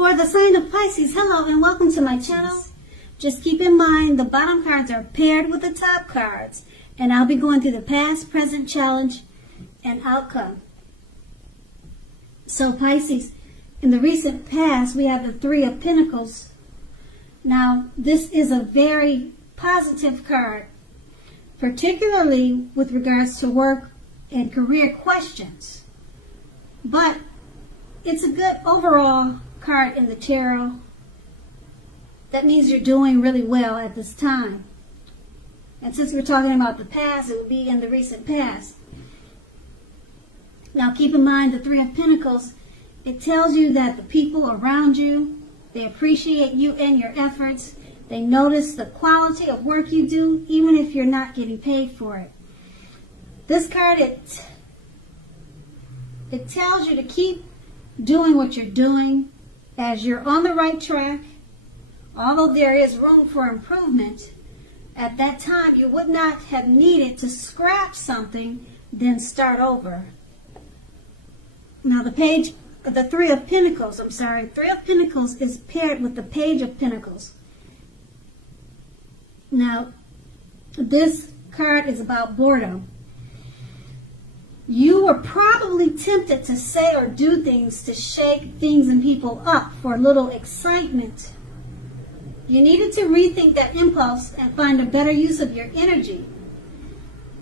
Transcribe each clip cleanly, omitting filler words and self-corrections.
For the sign of Pisces, hello and welcome to my channel. Just keep in mind the bottom cards are paired with the top cards, and I'll be going through the past, present, challenge, and outcome. So Pisces, in the recent past, we have the Three of Pentacles. Now, this is a very positive card, particularly with regards to work and career questions. But it's a good overall card in the tarot. That means you're doing really well at this time. And since we're talking about the past, it would be in the recent past. Now keep in mind the Three of Pentacles, it tells you that the people around you, they appreciate you and your efforts. They notice the quality of work you do, even if you're not getting paid for it. This card, it tells you to keep doing what you're doing as you're on the right track. Although there is room for improvement, at that time you would not have needed to scrap something, then start over. Now the Three of Pentacles is paired with the Page of Pentacles. Now, this card is about boredom. You were probably tempted to say or do things to shake things and people up for a little excitement. You needed to rethink that impulse and find a better use of your energy,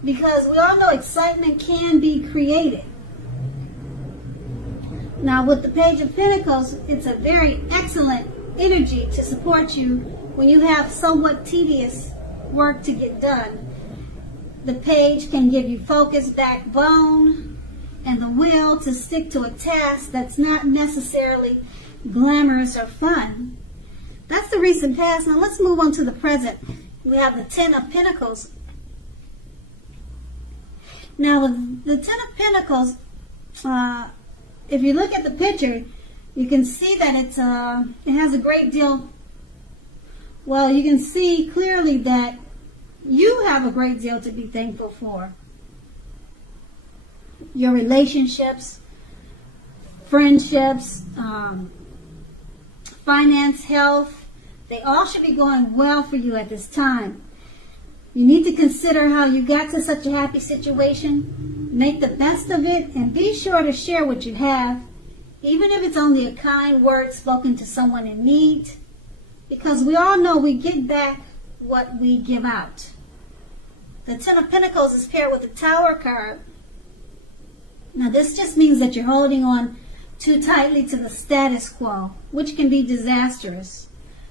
because we all know excitement can be created. Now with the Page of Pentacles, it's a very excellent energy to support you when you have somewhat tedious work to get done. The Page can give you focus, backbone, and the will to stick to a task that's not necessarily glamorous or fun. That's the recent past. Now let's move on to the present. We have the Ten of Pentacles. Now the Ten of Pentacles, if you look at the picture, you can see that it has a great deal. Well, you can see clearly that you have a great deal to be thankful for. Your relationships, friendships, finance, health, they all should be going well for you at this time. You need to consider how you got to such a happy situation. Make the best of it and be sure to share what you have, even if it's only a kind word spoken to someone in need, because we all know we get back what we give out. The Ten of Pentacles is paired with the Tower card. Now this just means that you're holding on too tightly to the status quo, which can be disastrous.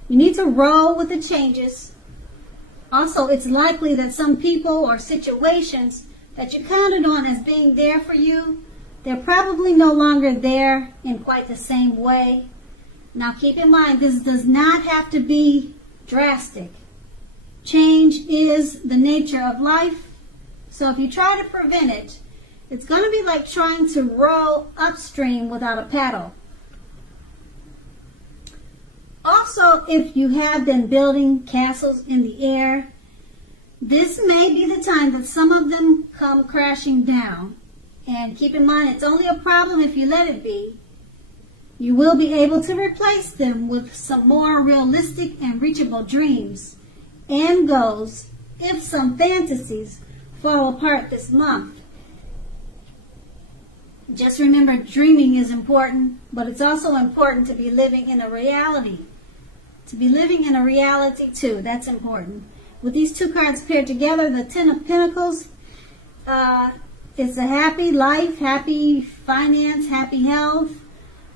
You need to roll with the changes. Also, it's likely that some people or situations that you counted on as being there for you, they're probably no longer there in quite the same way. Now keep in mind, this does not have to be drastic. Change is the nature of life. So if you try to prevent it, it's going to be like trying to row upstream without a paddle. Also, if you have been building castles in the air, this may be the time that some of them come crashing down. And keep in mind, it's only a problem if you let it be. You will be able to replace them with some more realistic and reachable dreams and goals if some fantasies fall apart this month. Just remember, dreaming is important, but it's also important to be living in a reality. To be living in a reality too, that's important. With these two cards paired together, the Ten of Pentacles, it's a happy life, happy finance, happy health.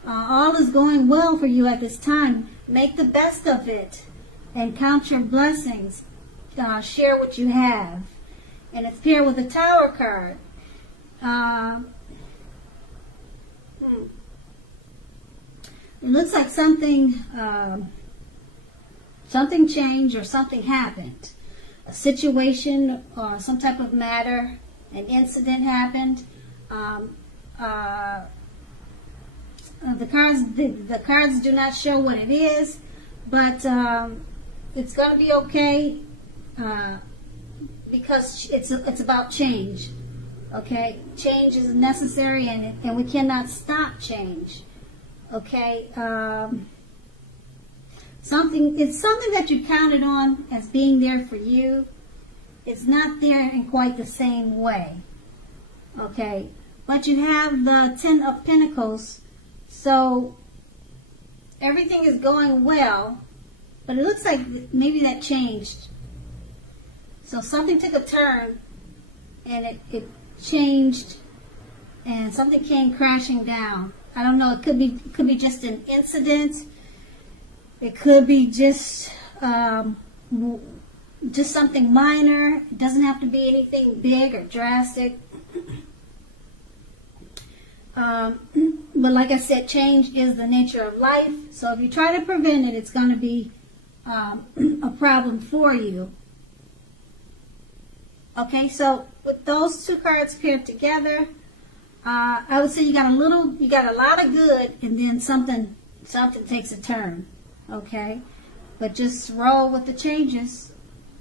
All is going well for you at this time. Make the best of it and count your blessings. Share what you have. And it's paired with the Tower card. It looks like something changed or something happened. A situation or some type of matter, an incident happened. The cards do not show what it is, but it's going to be okay because it's about change. Okay, change is necessary, and we cannot stop change. Okay, It's something that you counted on as being there for you. It's not there in quite the same way. Okay, but you have the Ten of Pentacles, so everything is going well, but it looks like maybe that changed. So something took a turn, and it changed, and something came crashing down. I don't know. It could be just an incident. It could be just something minor. It doesn't have to be anything big or drastic. But like I said, change is the nature of life. So if you try to prevent it, it's going to be a problem for you. Okay, so with those two cards paired together, I would say you got a lot of good, and then something takes a turn. Okay, but just roll with the changes,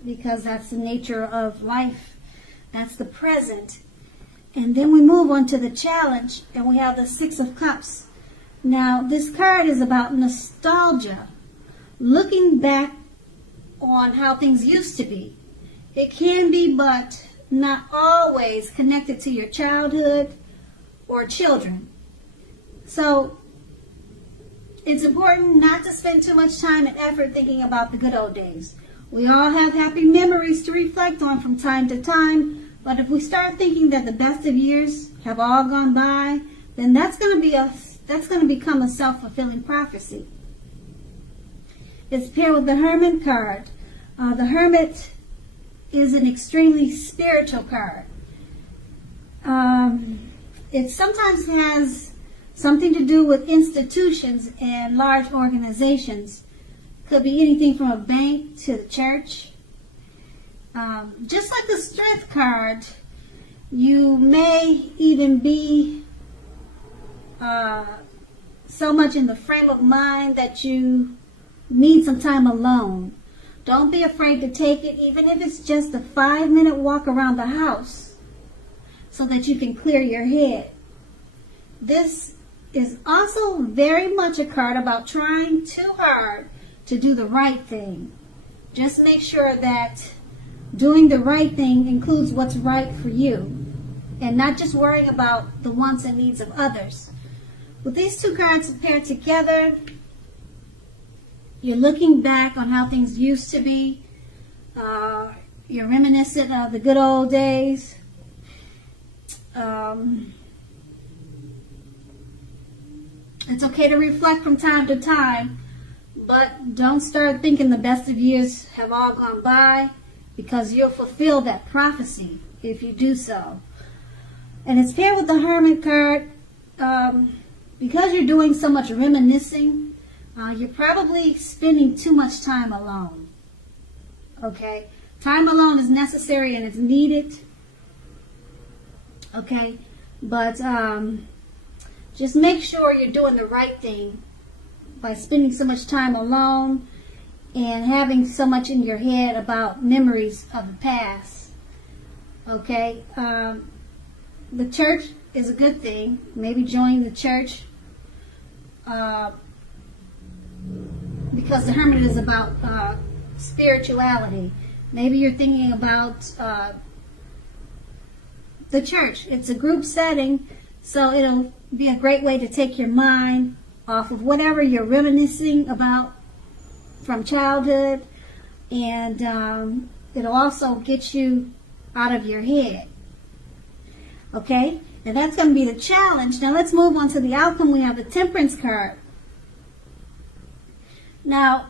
because that's the nature of life. That's the present. And then we move on to the challenge, and we have the Six of Cups. Now, this card is about nostalgia, looking back on how things used to be. It can be, but not always, connected to your childhood or children. So it's important not to spend too much time and effort thinking about the good old days. We all have happy memories to reflect on from time to time, but if we start thinking that the best of years have all gone by, then that's going to become a self-fulfilling prophecy. It's paired with the Hermit card. The Hermit is an extremely spiritual card. It sometimes has something to do with institutions and large organizations. Could be anything from a bank to the church. Just like the Strength card, you may even be so much in the frame of mind that you need some time alone. Don't be afraid to take it, even if it's just a 5-minute walk around the house, so that you can clear your head. This is also very much a card about trying too hard to do the right thing. Just make sure that doing the right thing includes what's right for you, and not just worrying about the wants and needs of others. With these two cards paired together, you're looking back on how things used to be. You're reminiscent of the good old days. It's okay to reflect from time to time, but don't start thinking the best of years have all gone by, because you'll fulfill that prophecy if you do so. And it's paired with the Hermit card. Because you're doing so much reminiscing, you're probably spending too much time alone. Okay? Time alone is necessary and it's needed. Okay? But just make sure you're doing the right thing by spending so much time alone and having so much in your head about memories of the past. Okay? The church is a good thing. Maybe join the church. Because the Hermit is about spirituality. Maybe you're thinking about the church. It's a group setting, so it'll be a great way to take your mind off of whatever you're reminiscing about from childhood, and it'll also get you out of your head. Okay? And that's going to be the challenge. Now let's move on to the outcome. We have the Temperance card. Now,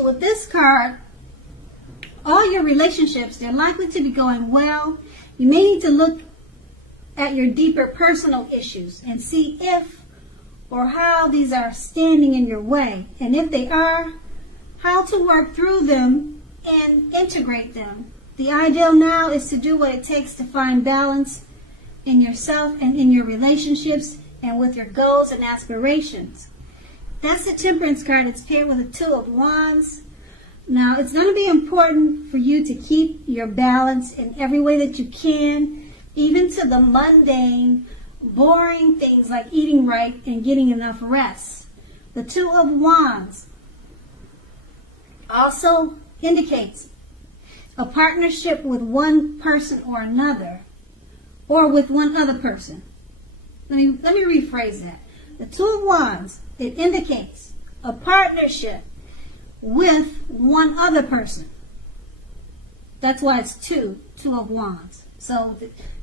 with this card, all your relationships, they're likely to be going well. You may need to look at your deeper personal issues and see if or how these are standing in your way. And if they are, how to work through them and integrate them. The ideal now is to do what it takes to find balance in yourself and in your relationships and with your goals and aspirations. That's the Temperance card. It's paired with the Two of Wands. Now, it's going to be important for you to keep your balance in every way that you can, even to the mundane, boring things like eating right and getting enough rest. The Two of Wands. also indicates a partnership with one person or another, or with one other person. Let me rephrase that. The Two of Wands, it indicates a partnership with one other person. That's why it's Two of Wands. So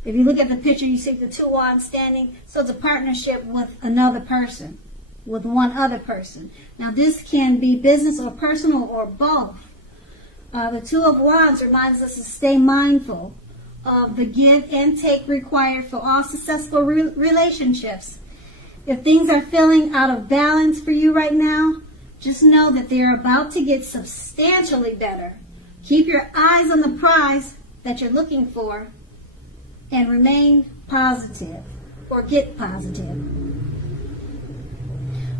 if you look at the picture, you see the two wands standing. So it's a partnership with another person, with one other person. Now this can be business or personal or both. The Two of Wands reminds us to stay mindful of the give and take required for all successful relationships. If things are feeling out of balance for you right now, just know that they're about to get substantially better. Keep your eyes on the prize that you're looking for and remain positive, or get positive.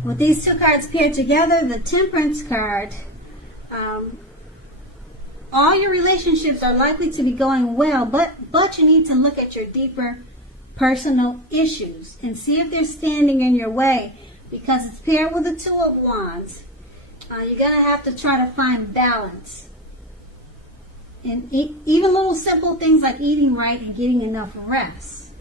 With these two cards paired together, the Temperance card, all your relationships are likely to be going well, but you need to look at your deeper personal issues and see if they're standing in your way, because it's paired with the Two of Wands. You're going to have to try to find balance. And even little simple things like eating right and getting enough rest.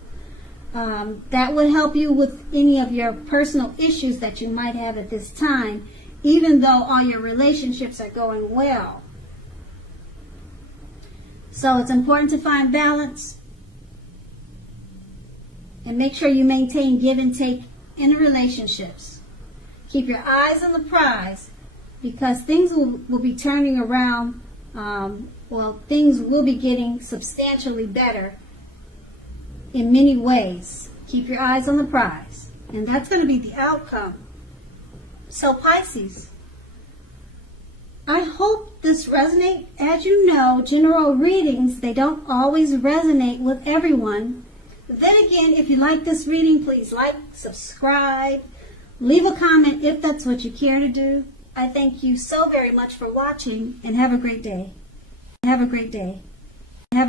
That would help you with any of your personal issues that you might have at this time, even though all your relationships are going well. So it's important to find balance and make sure you maintain give and take in the relationships. Keep your eyes on the prize, because things will be turning around. Things will be getting substantially better in many ways. Keep your eyes on the prize. And that's going to be the outcome. So Pisces, I hope this resonates. As you know, general readings, they don't always resonate with everyone. Then again, if you like this reading, please like, subscribe, leave a comment if that's what you care to do. I thank you so very much for watching, and have a great day. Have a great day.